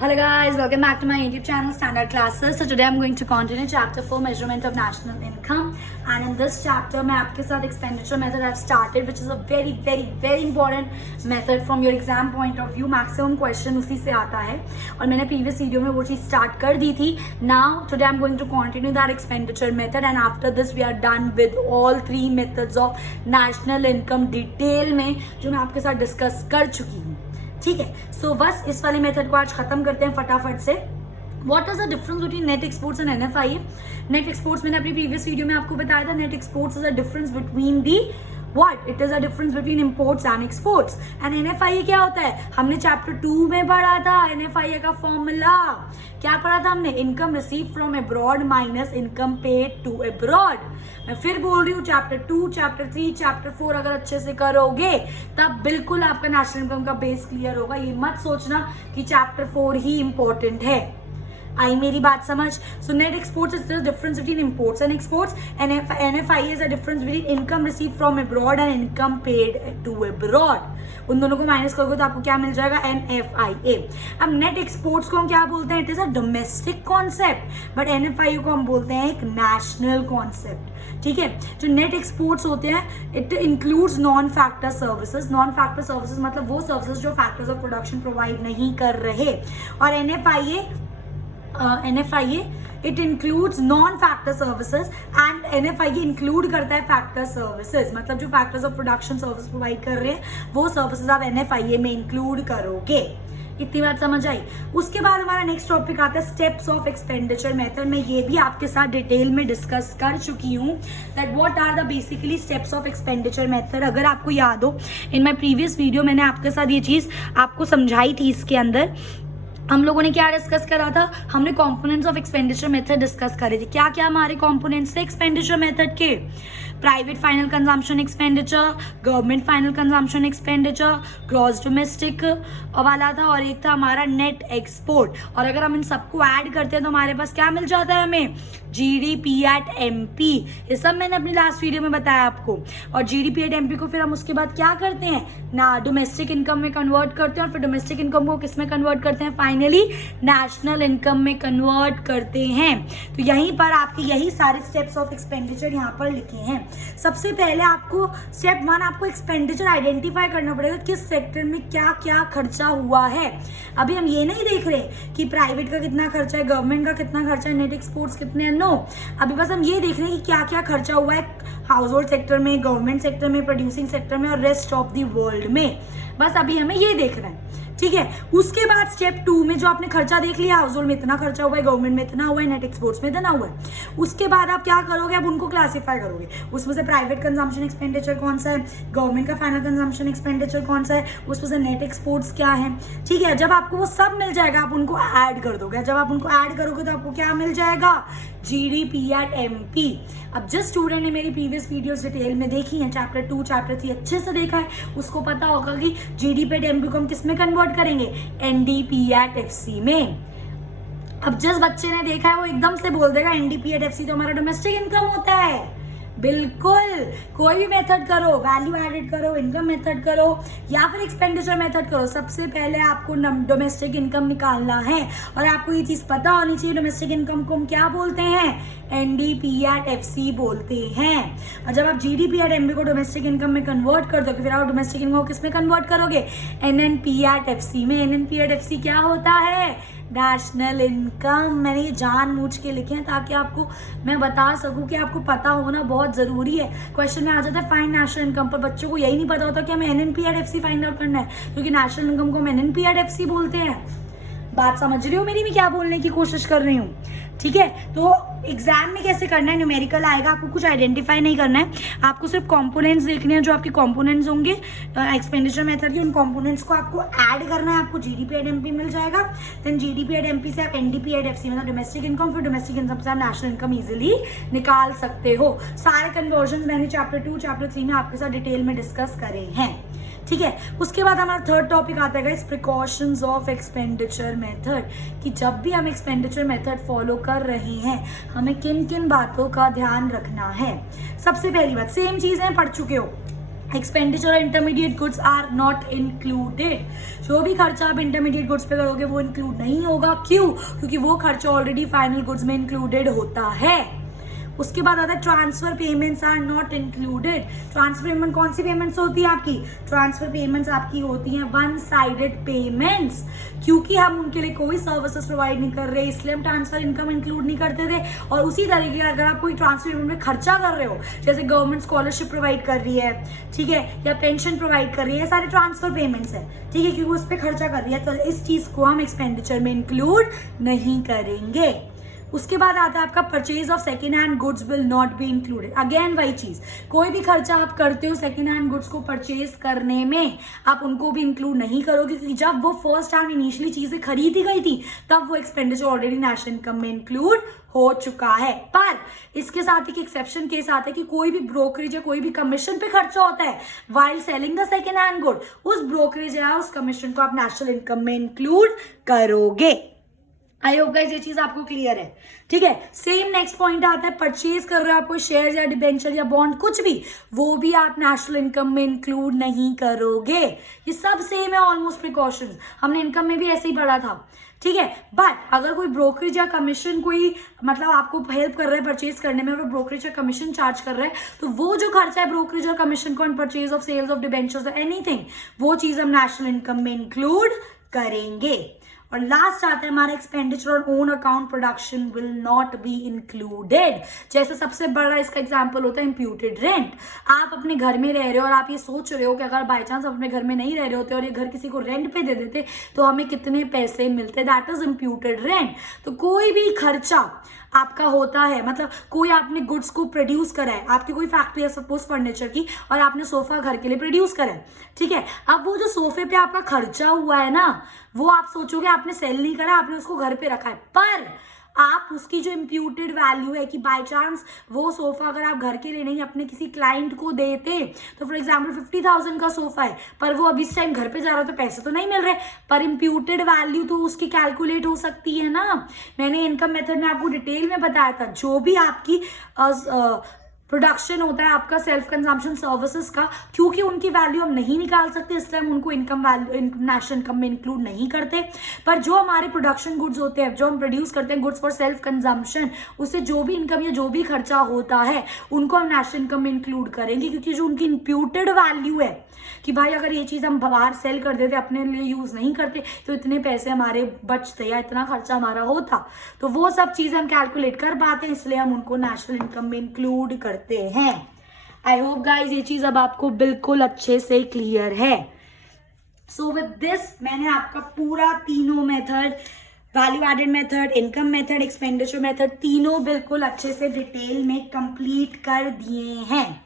Hello guys, welcome back to my YouTube channel Standard Classes. So today I'm going to continue chapter 4 measurement of national income, and in this chapter मैं आपके साथ expenditure method I've started, which is a very important method from your exam point of view. Maximum question उसी से आता है और मैंने previous video में वो चीज़ start कर दी थी. Now today I'm going to continue that expenditure method, and after this we are done with all three methods of national income detail में जो मैं आपके साथ discuss कर चुकी हूँ. ठीक है, सो बस इस वाले मेथड को आज खत्म करते हैं फटाफट से. What is the difference between net exports and NFIA? Net exports मैंने अपनी previous video में आपको बताया था. Net exports is a difference between the what? It is a difference between imports and exports. And NFIA क्या होता है? हमने chapter 2 में पढ़ा था NFIA का फॉर्मूला. क्या पढ़ा था हमने? Income receive from abroad minus income paid to abroad. मैं फिर बोल रही हूँ, चैप्टर 2, चैप्टर 3, चैप्टर 4 अगर अच्छे से करोगे तब बिल्कुल आपका नेशनल इनकम का बेस क्लियर होगा. ये मत सोचना कि चैप्टर 4 ही इंपॉर्टेंट है. आई मेरी बात समझ? So net exports is the difference between imports and exports. NFIA is the difference between income receive from abroad and income paid to abroad. उन दोनों को माइनस करोगे तो आपको क्या मिल जाएगा? NFIA. अब नेट एक्सपोर्ट्स को हम क्या बोलते हैं? It is a domestic concept, but NFIA को हम बोलते हैं एक नेशनल कॉन्सेप्ट. ठीक है, जो नेट एक्सपोर्ट्स होते हैं it includes non factor services. Non factor services मतलब वो सर्विसेज जो फैक्टर्स ऑफ प्रोडक्शन प्रोवाइड नहीं कर रहे. और NFIA it includes non factor services and NFIA include करता है फैक्टर सर्विसेज. मतलब जो factors of production service provide कर रहे हैं वो सर्विसेज आप NFIA में इंक्लूड करोगे. इतनी बात समझ आई? उसके बाद हमारा नेक्स्ट टॉपिक आता है स्टेप्स ऑफ एक्सपेंडिचर मेथड. मैं ये भी आपके साथ डिटेल में डिस्कस कर चुकी हूँ that what are the basically steps of expenditure method. अगर आपको याद हो, इन माय प्रीवियस वीडियो मैंने आपके साथ ये चीज़ आपको समझाई थी. इसके अंदर हम लोगों ने क्या डिस्कस करा था? हमने components of expenditure method discuss करे थे. क्या क्या हमारे कंपोनेंट्स थे एक्सपेंडिचर मेथड के? Private final consumption expenditure, government final consumption expenditure, gross domestic वाला था, और एक था हमारा नेट एक्सपोर्ट. और अगर हम इन सबको ऐड करते हैं तो हमारे पास क्या मिल जाता है हमें? GDP at MP. ये सब मैंने अपनी लास्ट वीडियो में बताया आपको. और GDP एट MP को फिर हम उसके बाद क्या करते हैं ना, डोमेस्टिक इनकम में कन्वर्ट करते हैं, और फिर डोमेस्टिक इनकम को किस में कन्वर्ट करते हैं? फाइनली नेशनल इनकम में कन्वर्ट करते हैं. तो यहीं पर आपके यही सारे स्टेप्स ऑफ एक्सपेंडिचर यहाँ पर लिखे हैं. सबसे पहले आपको स्टेप 1 आपको एक्सपेंडिचर आइडेंटिफाई करना पड़ेगा किस सेक्टर में क्या क्या खर्चा हुआ है. अभी हम ये नहीं देख रहे कि प्राइवेट का कितना खर्चा है, गवर्नमेंट का कितना खर्चा है, नेट एक्सपोर्ट्स कितने हैं. नो, अभी बस हम ये देख रहे हैं कि क्या क्या खर्चा हुआ है हाउस होल्ड सेक्टर में, गवर्नमेंट सेक्टर में, प्रोड्यूसिंग सेक्टर में और रेस्ट ऑफ द वर्ल्ड में. बस अभी हमें ये देखना है. ठीक है, उसके बाद स्टेप 2 में जो आपने खर्चा देख लिया, हाउस होल्ड में इतना खर्चा हुआ है, गवर्नमेंट में इतना हुआ है, नेट एक्सपोर्ट्स में इतना हुआ है, उसके बाद आप क्या करोगे? अब उनको क्लासिफाई करोगे. उसमें से प्राइवेट कंजम्पशन एक्सपेंडिचर कौन सा है, गवर्नमेंट का फाइनल कंजम्पशन एक्सपेंडिचर कौन सा है, उसमें से नेट एक्सपोर्ट्स क्या है. ठीक है, जब आपको वो सब मिल जाएगा आप उनको ऐड कर दोगे. जब आप उनको ऐड करोगे तो आपको क्या मिल जाएगा? GDP at MP. अब जिस स्टूडेंट ने मेरी प्रीवियस वीडियोस डिटेल में देखी हैं, चैप्टर 2, चैप्टर 3 अच्छे से देखा है, उसको पता होगा कि GDP एट MP को हम किस में कन्वर्ट करेंगे? NDP एट FC में. अब जिस बच्चे ने देखा है वो एकदम से बोल देगा NDP एट FC तो हमारा डोमेस्टिक इनकम होता है. बिल्कुल, कोई भी मेथड करो, वैल्यू एडेड करो, इनकम मेथड करो या फिर एक्सपेंडिचर मेथड करो, सबसे पहले आपको डोमेस्टिक इनकम निकालना है. और आपको ये चीज़ पता होनी चाहिए डोमेस्टिक इनकम को हम क्या बोलते हैं? NDP एट FC बोलते हैं. और जब आप GDP एट MP को डोमेस्टिक इनकम में कन्वर्ट कर दोगे, फिर आप डोमेस्टिक इनकम को किस में कन्वर्ट करोगे? NNP एट FC में. NNP एट FC क्या होता है? National income. मैंने ये जानबूझ के लिखे हैं ताकि आपको मैं बता सकूं कि आपको पता होना बहुत ज़रूरी है. क्वेश्चन में आ जाता है फाइंड नेशनल इनकम, पर बच्चों को यही नहीं पता होता कि हमें NNP at FC find out करना है, क्योंकि नेशनल इनकम को हम NNP एट FC बोलते हैं. बात समझ रही हो मेरी? मैं क्या बोलने की कोशिश कर रही हूँ. ठीक है, तो एग्जाम में कैसे करना है? न्यूमेरिकल आएगा, आपको कुछ आइडेंटिफाई नहीं करना है, आपको सिर्फ कंपोनेंट्स देखने हैं. जो आपके कंपोनेंट्स होंगे एक्सपेंडिचर मेथड के, उन कंपोनेंट्स को आपको ऐड करना है. आपको GDP एट MP मिल जाएगा. देन GDP एट MP से आप NDP एट FC मतलब डोमेस्टिक इनकम, फिर डोमेस्टिक इनकम से आप नेशनल इनकम इजीली निकाल सकते हो. सारे कन्वर्जन मैंने चैप्टर 2, चैप्टर 3 में आपके साथ डिटेल में डिस्कस करे हैं. ठीक है, उसके बाद हमारा थर्ड टॉपिक आता है guys precautions of expenditure method. कि जब भी हम एक्सपेंडिचर मेथड फॉलो कर रहे हैं हमें किन किन बातों का ध्यान रखना है. सबसे पहली बात, सेम चीज़ें पढ़ चुके हो, expenditure intermediate goods are not included. जो भी खर्चा आप इंटरमीडिएट गुड्स पे करोगे वो इंक्लूड नहीं होगा। क्यों? क्योंकि वो खर्चा ऑलरेडी फाइनल गुड्स में इंक्लूडेड होता है। उसके बाद आता है transfer payments are not included. Transfer payment कौन सी पेमेंट्स होती है आपकी? ट्रांसफर पेमेंट्स आपकी होती हैं वन साइडेड पेमेंट्स, क्योंकि हम उनके लिए कोई सर्विसेज प्रोवाइड नहीं कर रहे, इसलिए हम ट्रांसफर इनकम इंक्लूड नहीं करते थे। और उसी तरीके का अगर आप कोई ट्रांसफर पेमेंट में खर्चा कर रहे हो, जैसे गवर्नमेंट स्कॉलरशिप प्रोवाइड कर रही है, ठीक है, या पेंशन प्रोवाइड कर रही है, सारे ट्रांसफर पेमेंट्स है, ठीक है, क्योंकि उस पर खर्चा कर रही है, तो इस चीज को हम एक्सपेंडिचर में इंक्लूड नहीं करेंगे। उसके बाद आता है आपका purchase of second hand goods will not be included. Again वही चीज, कोई भी खर्चा आप करते हो सेकेंड हैंड गुड्स को परचेज करने में, आप उनको भी इंक्लूड नहीं करोगे, क्योंकि जब वो फर्स्ट हैंड इनिशियली चीजें खरीदी गई थी तब वो एक्सपेंडिचर ऑलरेडी नेशनल इनकम में इंक्लूड हो चुका है। पर इसके साथ एक एक्सेप्शन केस आता है कि कोई भी ब्रोकरेज या कोई भी कमीशन पे खर्चा होता है while selling the second hand good, उस ब्रोकरेज या उस कमीशन को आप नेशनल इनकम में इंक्लूड करोगे। आई होप गाइस ये चीज आपको क्लियर है, ठीक है। सेम नेक्स्ट पॉइंट आता है, परचेज कर रहे हो आप कोई शेयर या डिबेंचर या बॉन्ड, कुछ भी, वो भी आप नेशनल इनकम में इंक्लूड नहीं करोगे। ये सब सेम है ऑलमोस्ट प्रिकॉशंस, हमने इनकम में भी ऐसे ही पढ़ा था, ठीक है। बट अगर कोई ब्रोकरेज या कमीशन कोई मतलब आपको हेल्प कर रहा है परचेज करने में और ब्रोकरेज या कमीशन चार्ज कर रहा है, तो वो जो खर्चा है ब्रोकरेज और कमीशन को, purchase of sales of debentures anything, वो चीज हम नेशनल इनकम में इंक्लूड करेंगे। और लास्ट आता है हमारा expenditure on own account production will not be included. जैसे सबसे बड़ा इसका एग्जांपल होता है इम्प्यूटेड रेंट। आप अपने घर में रह रहे हो और आप ये सोच रहे हो कि अगर बाई चांस अपने घर में नहीं रह रहे होते और ये घर किसी को रेंट पे दे देते तो हमें कितने पैसे मिलते, दैट इज इम्प्यूटेड रेंट। तो कोई भी खर्चा आपका होता है, मतलब कोई आपने गुड्स को प्रोड्यूस करा है, आपकी कोई फैक्ट्री है सपोज फर्नीचर की, और आपने सोफा घर के लिए प्रोड्यूस करा है, ठीक है। अब वो जो सोफे पे आपका खर्चा हुआ है ना, वो आप सोचोगे आपने सेल नहीं करा, आपने उसको घर पे रखा है, पर आप उसकी जो इम्प्यूटेड वैल्यू है कि बाय चांस वो सोफा अगर आप घर के लिए नहीं अपने किसी क्लाइंट को देते, तो फॉर एग्जांपल 50,000 का सोफा है, पर वो अभी इस टाइम घर पे जा रहा है तो पैसे तो नहीं मिल रहे, पर इम्प्यूटेड वैल्यू तो उसकी कैलकुलेट हो सकती है ना। मैंने इनकम मेथड में आपको डिटेल में बताया था, जो भी आपकी प्रोडक्शन होता है आपका सेल्फ कंजम्पशन सर्विसेज का, क्योंकि उनकी वैल्यू हम नहीं निकाल सकते इसलिए हम उनको इनकम वैल्यू नेशनल इनकम में इंक्लूड नहीं करते। पर जो हमारे प्रोडक्शन गुड्स होते हैं, जो हम प्रोड्यूस करते हैं गुड्स फॉर सेल्फ कंजम्पशन, उससे जो भी इनकम या जो भी खर्चा होता है उनको हम नेशनल इनकम में इंक्लूड करेंगे, क्योंकि जो उनकी इम्प्यूटेड वैल्यू है कि भाई अगर ये चीज हम बाहर सेल कर देते, अपने लिए यूज नहीं करते, तो इतने पैसे हमारे बचते या इतना खर्चा हमारा होता, तो वो सब चीजें हम कैलकुलेट कर पाते हैं, इसलिए हम उनको नेशनल इनकम में इंक्लूड करते हैं। आई होप गाइज ये चीज अब आपको बिल्कुल अच्छे से क्लियर है। सो विद दिस मैंने आपका पूरा तीनों method, value added method, income method, expenditure method, तीनों बिल्कुल अच्छे से डिटेल में कंप्लीट कर दिए हैं,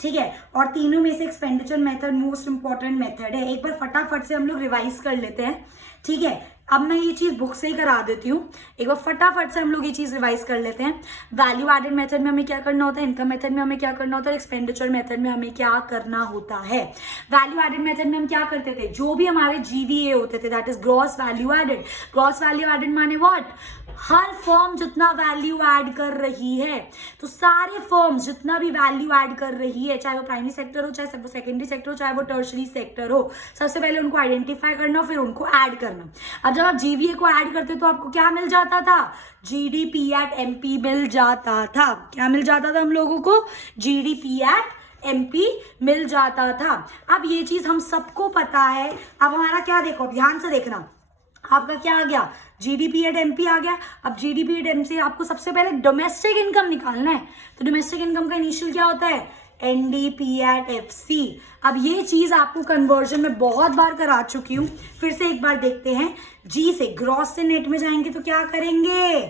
ठीक है। और तीनों में से expenditure method most important method है। एक बार फटाफट से हम लोग रिवाइज कर लेते हैं, ठीक है। अब मैं ये चीज बुक से ही करा देती हूँ, एक बार फटाफट से हम लोग ये चीज रिवाइज कर लेते हैं। वैल्यू एडेड मेथड में हमें क्या करना होता है, इनकम मेथड में हमें क्या करना होता है, एक्सपेंडिचर मेथड में हमें क्या करना होता है। वैल्यू एडेड मेथड में हम क्या करते थे, जो भी हमारे GVA होते थे, that is gross value added. Gross value added माने व्हाट, हर फर्म जितना वैल्यू ऐड कर रही है, तो सारे फर्म्स जितना भी वैल्यू ऐड कर रही है, चाहे वो प्राइमरी सेक्टर हो, चाहे वो सेकेंडरी सेक्टर हो, चाहे वो टर्शरी सेक्टर हो, सबसे पहले उनको आइडेंटिफाई करना, फिर उनको ऐड करना। अब जब आप GVA को ऐड करते तो आपको क्या मिल जाता था, GDP at MP मिल जाता था। क्या मिल जाता था हम लोगों को, GDP at MP मिल जाता था। अब ये चीज हम सबको पता है। अब हमारा क्या, देखो ध्यान से देखना, आपका क्या आ गया, GDP at MP आ गया। अब GDP at MP से आपको सबसे पहले डोमेस्टिक इनकम निकालना है, तो डोमेस्टिक इनकम का इनिशियल क्या होता है, NDP at FC। अब ये चीज आपको कन्वर्जन में बहुत बार करा चुकी हूं, फिर से एक बार देखते हैं। G से ग्रॉस से नेट में जाएंगे तो क्या करेंगे,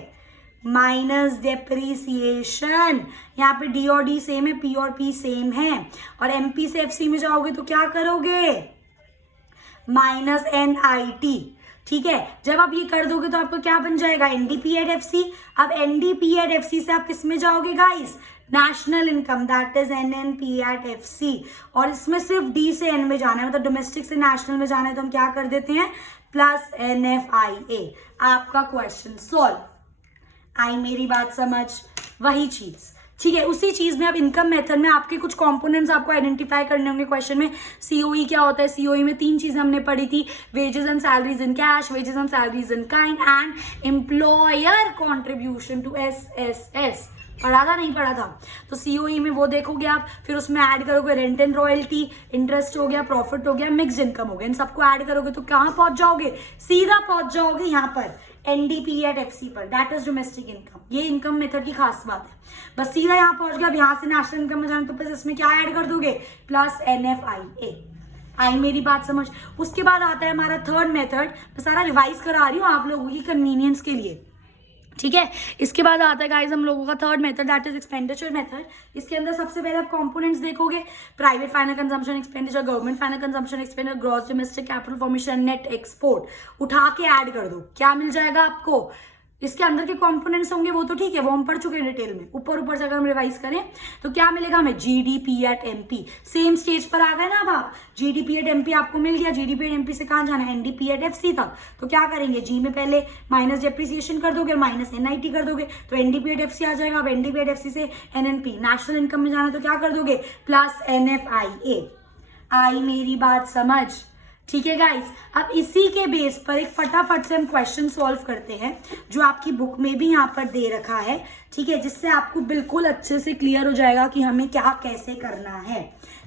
माइनस डेप्रीसिएशन। यहाँ पे D और D सेम है, P और P सेम है। और MP से FC में जाओगे तो क्या करोगे, माइनस NIT, ठीक है। जब आप ये कर दोगे तो आपको क्या बन जाएगा, NDP at FC। अब NDP at FC से आप किस में जाओगे guys, national income, that is NNP at FC। और इसमें सिर्फ D से N में जाना है, मतलब डोमेस्टिक से नेशनल में जाना है, तो हम क्या कर देते हैं, प्लस NFIA। आपका क्वेश्चन सॉल्व। आई मेरी बात समझ, वही चीज, ठीक है, उसी चीज में अब इनकम मेथड में आपके कुछ कंपोनेंट्स आपको आइडेंटिफाई करने होंगे क्वेश्चन में। सीओई क्या होता है, सीओई में 3 चीजें हमने पढ़ी थी, wages and salaries in cash, wages and salaries in kind and employer contribution to SSS. पढ़ा था नहीं पढ़ा था? तो सीओई में वो देखोगे आप, फिर उसमें ऐड करोगे रेंट एंड रॉयल्टी, इंटरेस्ट हो गया, प्रॉफिट हो गया, मिक्स्ड इनकम हो गया। इन सबको ऐड करोगे तो कहाँ पहुंच जाओगे, सीधा पहुंच जाओगे यहाँ पर एनडीपी एट एफसी पर, दैट इज डोमेस्टिक इनकम। ये इनकम मेथड की खास बात है, बस सीधा यहाँ पहुंच गया। अब यहाँ से नेशनल इनकम में जाना तो बस इसमें क्या ऐड कर दोगे, प्लस NFIA। आई मेरी बात समझ? उसके बाद आता है हमारा थर्ड मेथड, मैं सारा रिवाइज करा रही हूँ आप लोगों की कन्वीनियंस के लिए, ठीक है। इसके बाद आता है गाइस हम लोगों का third method, that is expenditure method. इसके अंदर सबसे पहले आप कंपोनेंट्स देखोगे, private final consumption expenditure, government final consumption expenditure, gross domestic capital formation, net export, उठा के ऐड कर दो, क्या मिल जाएगा आपको। इसके अंदर के कंपोनेंट्स होंगे वो तो ठीक है, वो हम पढ़ चुके हैं डिटेल में। ऊपर से अगर हम रिवाइज करें तो क्या मिलेगा हमें, GDP at MP. Same stage पर आ गए ना अब आप, जीडीपी एट एमपी आपको मिल गया, जीडीपी एट एमपी से कहाँ जाना है, एनडीपी एट एफसी तक। तो क्या करेंगे, जी में पहले माइनस डेप्रिसिएशन कर दोगे, माइनस एनआईटी कर दोगे, तो एनडीपी एट एफसी आ जाएगा। अब एनडीपी एट एफसी से एनएनपी, नेशनल इनकम में जाना तो क्या कर दोगे, प्लस NFIA। आई मेरी बात समझ? ठीक है गाइस, अब इसी के बेस पर एक फटाफट से हम क्वेश्चन सॉल्व करते हैं जो आपकी बुक में भी यहाँ पर दे रखा है, ठीक है, जिससे आपको बिल्कुल अच्छे से क्लियर हो जाएगा कि हमें क्या कैसे करना है,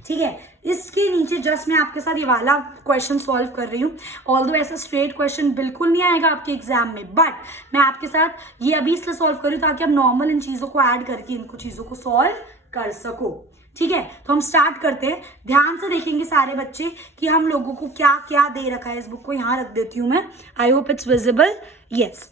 ठीक है। इसके नीचे जस्ट मैं आपके साथ ये वाला क्वेश्चन सॉल्व कर रही हूँ। ऑल्दो ऐसा स्ट्रेट क्वेश्चन बिल्कुल नहीं आएगा आपके एग्जाम में, बट मैं आपके साथ ये अभी इसलिए सॉल्व कर रही हूँ ताकि आप नॉर्मल इन चीजों को ऐड करके इनको चीजों को सॉल्व कर सको, ठीक है। तो हम स्टार्ट करते हैं, ध्यान से देखेंगे सारे बच्चे कि हम लोगों को क्या क्या दे रखा है। इस बुक को यहाँ रख देती हूँ मैं, I hope it's visible, yes,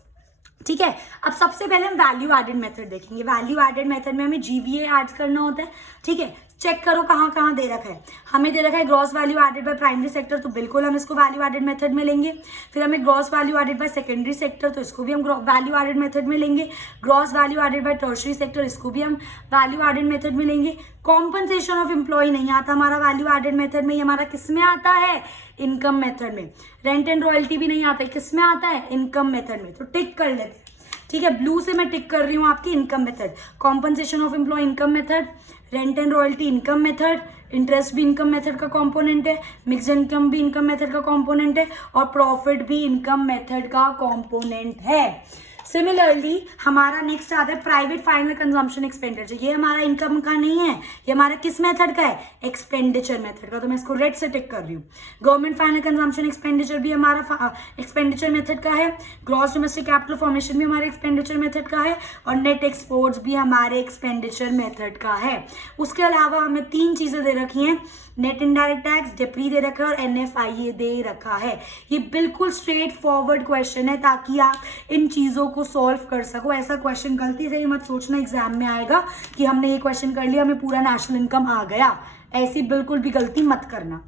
ठीक है। अब सबसे पहले हम वैल्यू एडेड मेथड देखेंगे। वैल्यू एडेड मेथड में हमें जीवीए ऐड करना होता है, ठीक है। चेक करो कहाँ कहाँ दे रखा है, हमें दे रखा है gross value added by primary sector, तो बिल्कुल हम इसको वैल्यू एडेड मेथड में लेंगे। फिर हमें gross value added by secondary sector, तो इसको भी हम वैल्यू एडेड मेथड में लेंगे। Gross value added by tertiary sector, इसको भी हम वैल्यू एडेड मेथड में लेंगे। कॉम्पनसेशन ऑफ एम्प्लॉय नहीं आता हमारा वैल्यू एडेड मेथड में, ये हमारा किस में आता है, इनकम मेथड में। रेंट एंड रॉयल्टी भी नहीं आता है, किस में आता है, इनकम मेथड में। तो टिक कर लेते हैं, ठीक है। ब्लू से मैं टिक कर रही हूँ आपकी income method, compensation of employ income method, rent and royalty income method, interest भी इनकम मेथड का कंपोनेंट है, मिक्स्ड इनकम भी इनकम मेथड का कंपोनेंट है, और प्रॉफिट भी इनकम मेथड का कंपोनेंट है। सिमिलरली हमारा नेक्स्ट आता है प्राइवेट फाइनल कंजम्पशन एक्सपेंडिचर। ये हमारा इनकम का नहीं है, ये हमारा किस मेथड का है, एक्सपेंडिचर मेथड का, तो मैं इसको रेड से टिक कर रही हूँ। गवर्नमेंट फाइनल कंजम्पशन एक्सपेंडिचर भी हमारा एक्सपेंडिचर मेथड का है, ग्रॉस डोमेस्टिक कैपिटल फॉर्मेशन भी हमारे एक्सपेंडिचर मेथड का है, और नेट एक्सपोर्ट्स भी हमारे एक्सपेंडिचर मेथड का है। उसके अलावा हमें 3 चीजें दे रखी हैं, नेट इनडायरेक्ट टैक्स, डेप्री दे रखा है, और NFIA दे रखा है। ये बिल्कुल स्ट्रेट फॉरवर्ड क्वेश्चन है ताकि आप इन चीजों को सॉल्व कर सको। ऐसा क्वेश्चन गलती से ही मत सोचना एग्जाम में आएगा कि हमने ये क्वेश्चन कर लिया हमें पूरा नेशनल इनकम आ गया, ऐसी बिल्कुल भी गलती मत करना,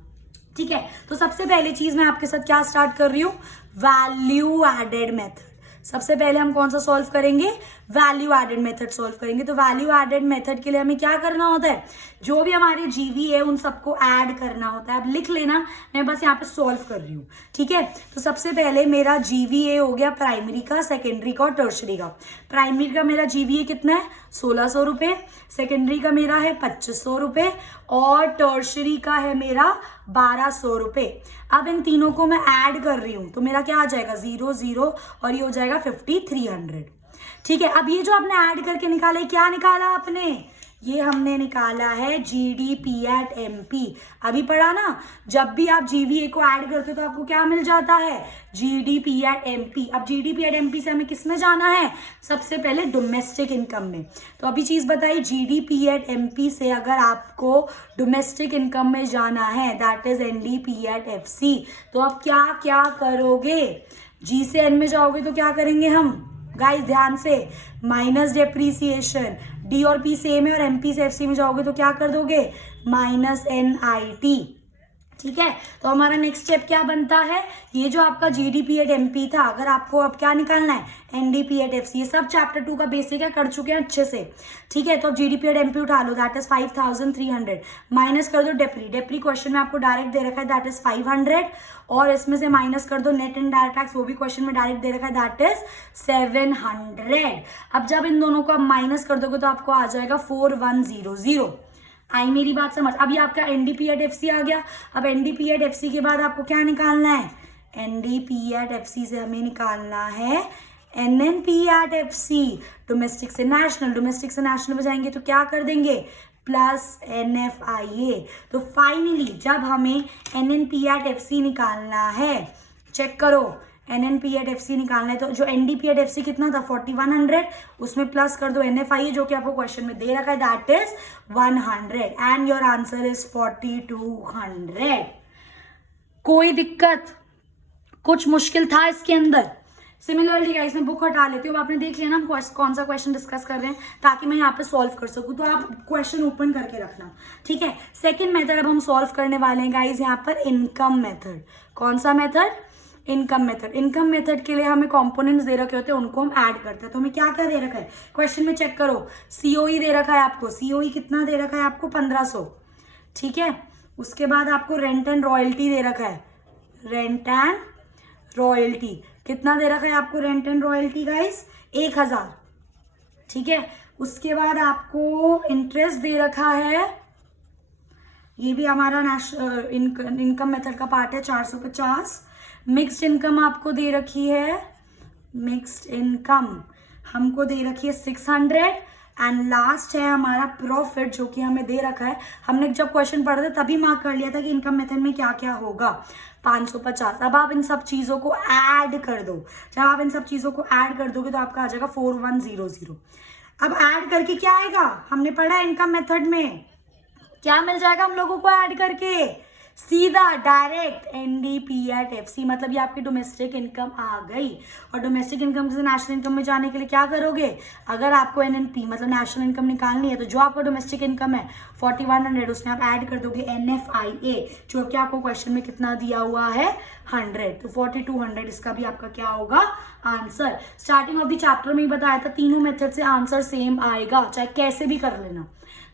ठीक है। तो सबसे पहले चीज मैं आपके साथ क्या स्टार्ट कर रही हूँ, वैल्यू एडेड मेथड। सबसे पहले हम कौन सा सॉल्व करेंगे, वैल्यू एडेड मेथड सॉल्व करेंगे। तो वैल्यू एडेड मेथड के लिए हमें क्या करना होता है, जो भी हमारे जीवी है उन सबको ऐड करना होता है। अब लिख लेना, मैं बस यहाँ पे सॉल्व कर रही हूँ, ठीक है। तो सबसे पहले मेरा जीवीए हो गया प्राइमरी का, सेकेंडरी का और टर्शरी का। प्राइमरी का मेरा जीवीए कितना है, 1600 रुपये, सेकेंडरी का मेरा है 2500 रुपये, और टर्शरी का है मेरा 1200 रुपये। अब इन तीनों को मैं ऐड कर रही हूँ तो मेरा क्या आ जाएगा, 0 0, और ये हो जाएगा 5300, ठीक है। अब ये जो आपने ऐड करके निकाला, क्या निकाला आपने, ये हमने निकाला है जीडीपी एट एमपी। अभी पढ़ा ना, जब भी आप जीवीए को ऐड करते हो तो आपको क्या मिल जाता है, जीडीपी एट एमपी। अब जीडीपी एट एमपी से हमें किस में जाना है, सबसे पहले डोमेस्टिक इनकम में। तो अभी चीज बताइए, जीडीपी एट एमपी से अगर आपको डोमेस्टिक इनकम में जाना है, that is NDP at FC, तो आप क्या क्या करोगे, जी से एन में जाओगे तो क्या करेंगे हम गाइस, ध्यान से, माइनस डेप्रीसिएशन, डी और पी सेम है, और एमपी से एफसी में जाओगे तो क्या कर दोगे, माइनस NIT, ठीक है, तो हमारा नेक्स्ट स्टेप क्या बनता है, ये जो आपका जीडीपी एट एमपी था, अगर आपको अब क्या निकालना है, एनडीपी एट एफसी, ये सब चैप्टर 2 का बेसिक है, कर चुके हैं अच्छे से। ठीक है, तो अब जीडीपी एट एमपी उठा लो, दैट इज 5300, माइनस कर दो डेप्री, डेप्री क्वेश्चन में आपको डायरेक्ट दे रखा है, दैट इज 500, और इसमें से माइनस कर दो नेट एंड डायरेक्ट टैक्स, वो भी क्वेश्चन में डायरेक्ट दे रखा है, दैट इज 700। अब जब इन दोनों को आप माइनस कर दोगे तो आपको आ जाएगा 4100। आई मेरी बात समझ। अब ये आपका एनडीपी एट एफसी आ गया। अब एनडीपी एट एफसी के बाद आपको क्या निकालना है, एनडीपी एट एफसी से हमें निकालना है एनएनपी एट एफसी, डोमेस्टिक से नेशनल, डोमेस्टिक से नेशनल में जाएंगे तो क्या कर देंगे, प्लस एनएफआईए। तो फाइनली जब हमें एनएनपी एट एफसी निकालना है, चेक करो, एनएनपी एट एफसी निकालना है, तो जो एनडीपी एट एफसी कितना था 4100, उसमें प्लस कर दो एनएफआईए जो कि आपको क्वेश्चन में दे रखा है, that is 100, and your answer is 4200। कोई दिक्कत, कुछ मुश्किल था इसके अंदर? सिमिलरली गाइस मैं बुक हटा लेती हूँ, अब आपने देख लिया ना हम कौन सा क्वेश्चन डिस्कस कर रहे हैं, ताकि मैं यहाँ पे सॉल्व कर सकूँ, तो आप क्वेश्चन ओपन करके रखना। ठीक है, सेकंड मेथड अब हम सॉल्व करने वाले हैं गाइस यहाँ पर, इनकम मेथड। कौन सा method, income method. Income method के लिए हमें कंपोनेंट्स दे रखे होते हैं, उनको हम ऐड करते हैं। तो हमें क्या क्या दे रखा है क्वेश्चन में, चेक करो, सीओई दे रखा है आपको, सीओई कितना दे रखा है आपको 1500। ठीक है, उसके बाद आपको रेंट एंड रॉयल्टी दे रखा है, रेंट एंड रॉयल्टी कितना दे रखा है आपको, रेंट एंड रॉयल्टी गाइस 1000। ठीक है, उसके बाद आपको इंटरेस्ट दे रखा है, ये भी हमारा इनकम मेथड का पार्ट है, 450। मिक्स्ड इनकम आपको दे रखी है, मिक्स्ड इनकम हमको दे रखी है 600, एंड लास्ट है हमारा प्रॉफिट जो कि हमें दे रखा है, हमने जब क्वेश्चन पढ़ रहे तभी मार्क कर लिया था कि इनकम मेथड में क्या क्या होगा, 550। अब आप इन सब चीजों को ऐड कर दो, जब आप इन सब चीजों को ऐड कर दोगे तो आपका आ जाएगा 4100। अब ऐड करके क्या आएगा, हमने पढ़ा इनकम मेथड में क्या मिल जाएगा हम लोगों को ऐड करके, सीधा डायरेक्ट एनडीपी एट एफसी, मतलब ये आपकी डोमेस्टिक इनकम आ गई। और डोमेस्टिक इनकम से नेशनल इनकम में जाने के लिए क्या करोगे, अगर आपको एनएनपी मतलब नेशनल इनकम निकालनी है, तो जो आपका डोमेस्टिक इनकम है 4100, उसमें आप ऐड कर दोगे एनएफआईए जो कि आपको क्वेश्चन में कितना दिया हुआ है 100, तो 4200 इसका भी आपका क्या होगा answer. Starting of the chapter में ही बताया था, तीनों मेथड से आंसर सेम आएगा, चाहे कैसे भी कर लेना।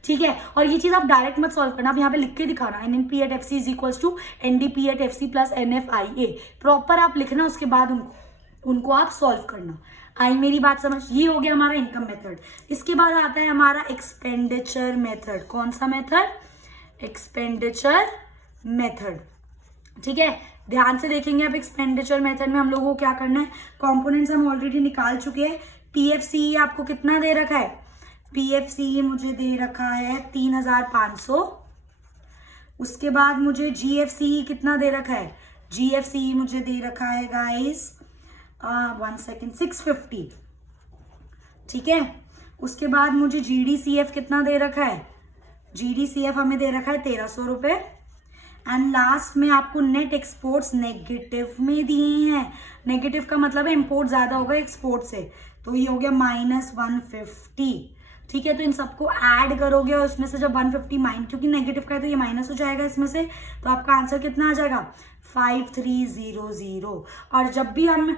ठीक है, और ये चीज आप डायरेक्ट मत सॉल्व करना, आप यहाँ पे लिख के दिखाना, NNP at FC is equals to NDP at FC plus NFIA, proper आप लिखना, उसके बाद उनको आप सॉल्व करना। आई मेरी बात समझ। ये हो गया हमारा इनकम मेथड। इसके बाद आता है हमारा एक्सपेंडिचर मेथड। कौन सा मेथड, एक्सपेंडिचर मेथड। ठीक है, ध्यान से देखेंगे आप, एक्सपेंडिचर मेथड में हम लोगों को क्या करना है, कंपोनेंट्स हम ऑलरेडी निकाल चुके हैं। पीएफसी आपको कितना दे रखा है, पीएफसी मुझे दे रखा है 3500। उसके बाद मुझे जीएफसी कितना दे रखा है, जीएफसी मुझे दे रखा है गाइस 650। ठीक है, उसके बाद मुझे जीडीसीएफ कितना दे रखा है, जीडीसीएफ हमें दे रखा है 1300 रुपये। एंड लास्ट में आपको नेट एक्सपोर्ट्स नेगेटिव में दिए हैं। नेगेटिव का मतलब है इंपोर्ट ज्यादा होगा एक्सपोर्ट से, तो ये हो गया -150। ठीक है, तो इन सबको ऐड करोगे और उसमें से जब 150 माइनस, क्योंकि नेगेटिव का है तो ये माइनस हो जाएगा इसमें से, तो आपका आंसर कितना आ जाएगा 5300। और जब भी हम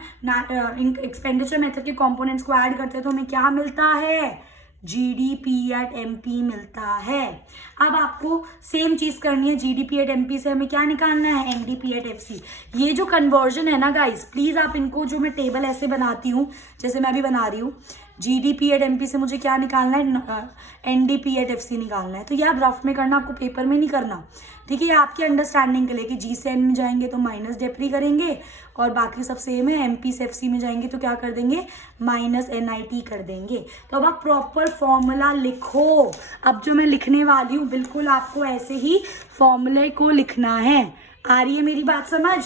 एक्सपेंडिचर मेथड के कंपोनेंट्स को ऐड करते हैं तो हमें क्या मिलता है, जीडीपी एट एमपी मिलता है। अब आपको सेम चीज करनी है, जीडीपी एट एमपी से हमें क्या निकालना है, एनडीपी एट एफसी। ये जो कन्वर्जन है ना गाइस, प्लीज आप इनको, जो मैं टेबल ऐसे बनाती हूँ जैसे मैं भी बना रही हूँ, जीडीपी एट एमपी से मुझे क्या निकालना है, एनडीपी एट एफसी निकालना है, तो ये आप रफ में करना, आपको पेपर में नहीं करना। ठीक है, ये आपकी अंडरस्टैंडिंग के लिए कि जी से एन में जाएंगे तो माइनस डेप्री करेंगे, और बाकी सब सेम है, एमपी से एफसी में जाएंगे तो क्या कर देंगे, माइनस एनआईटी कर देंगे। तो अब आप प्रॉपर फॉर्मूला लिखो। अब जो मैं लिखने वाली हूँ बिल्कुल आपको ऐसे ही फॉर्मूले को लिखना है। आ रही है मेरी बात समझ,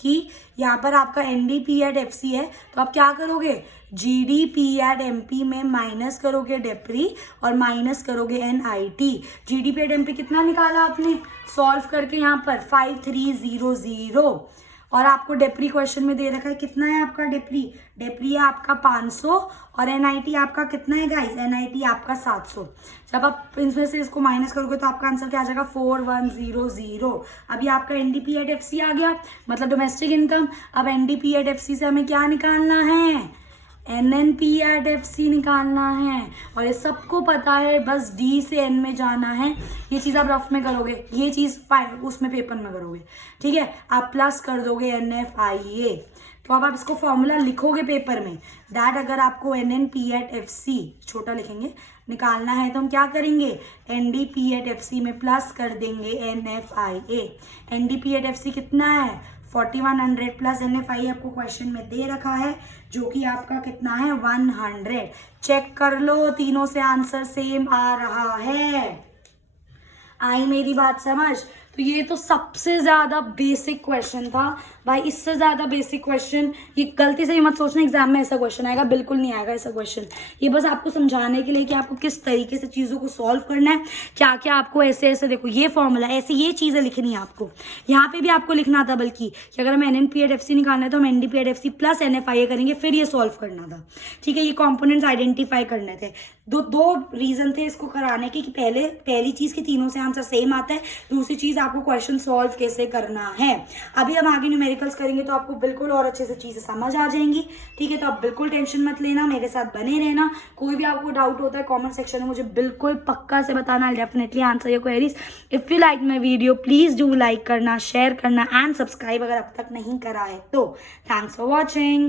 कि यहाँ पर आपका एनडीपी एट एफसी है, तो आप क्या करोगे, जीडीपी एट एमपी में माइनस करोगे डेप्री और माइनस करोगे एनआईटी। जीडीपी एट एमपी कितना निकाला आपने सॉल्व करके, यहाँ पर 5300। और आपको डेप्री क्वेश्चन में दे रखा है कितना है आपका डेप्री है आपका 500 और एनआईटी आपका कितना है गाइस, एनआईटी आपका 700। जब आप इनमें से इसको माइनस करोगे तो आपका आंसर क्या आ जाएगा 4100। अभी आपका एनडीपी एट एफसी आ गया, मतलब डोमेस्टिक इनकम। अब एनडीपी एट एफसी से हमें क्या निकालना है, एनएनपी एट एफसी निकालना है। और ये सबको पता है, बस डी से एन में जाना है। ये चीज़ आप रफ में करोगे, ये चीज़ उसमें पेपर में करोगे, ठीक है। आप प्लस कर दोगे NFIA, तो अब आप इसको फॉर्मूला लिखोगे पेपर में दैट अगर आपको NNP एट FC छोटा लिखेंगे निकालना है तो हम क्या करेंगे, NDP एट FC में प्लस कर देंगे NFIA। NDP एट FC कितना है 4100 प्लस NFIA आपको क्वेश्चन में दे रखा है जो कि आपका कितना है 100। चेक कर लो, तीनों से आंसर सेम आ रहा है। आई मेरी बात समझ? तो ये तो सबसे ज़्यादा बेसिक क्वेश्चन था भाई, इससे ज़्यादा बेसिक क्वेश्चन ये गलती से ही मत सोचना एग्जाम में ऐसा क्वेश्चन आएगा, बिल्कुल नहीं आएगा ऐसा क्वेश्चन। ये बस आपको समझाने के लिए कि आपको किस तरीके से चीज़ों को सॉल्व करना है, क्या क्या आपको ऐसे ऐसे देखो ये फॉर्मूला ऐसे ये चीज़ें लिखनी है आपको। यहाँ पे भी आपको लिखना था बल्कि कि अगर हमें NNP एट FC निकालना है तो हम NDP at FC plus NFIA करेंगे, फिर ये सॉल्व करना था, ठीक है। ये कॉम्पोनेंट्स आइडेंटिफाई करने थे। दो रीज़न थे इसको कराने के कि पहली चीज़ कि तीनों से आंसर सेम आता है, दूसरी चीज़ आपको क्वेश्चन सॉल्व कैसे करना है। अभी हम आगे न्यूमेरिकल्स करेंगे तो आपको बिल्कुल और अच्छे से चीज़ें समझ आ जाएंगी, ठीक है। तो आप बिल्कुल टेंशन मत लेना, मेरे साथ बने रहना। कोई भी आपको डाउट होता है कमेंट सेक्शन में मुझे बिल्कुल पक्का से बताना, I definitely answer your queries. If you like my video please do like करना, शेयर करना एंड सब्सक्राइब अगर अब तक नहीं करा है तो। Thanks for watching.